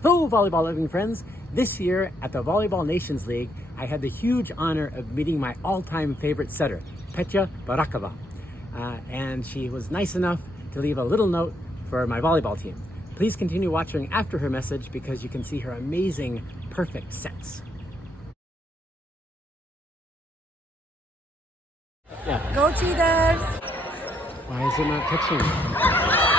Hello, Volleyball-Loving friends. This year at the Volleyball Nations League, I had the huge honor of meeting my all-time favorite setter, Petya Barakova. And she was nice enough to leave a little note for my volleyball team. Please continue watching after her message because you can see her amazing, perfect sets. Yeah. Go cheaters! Why is it not touching?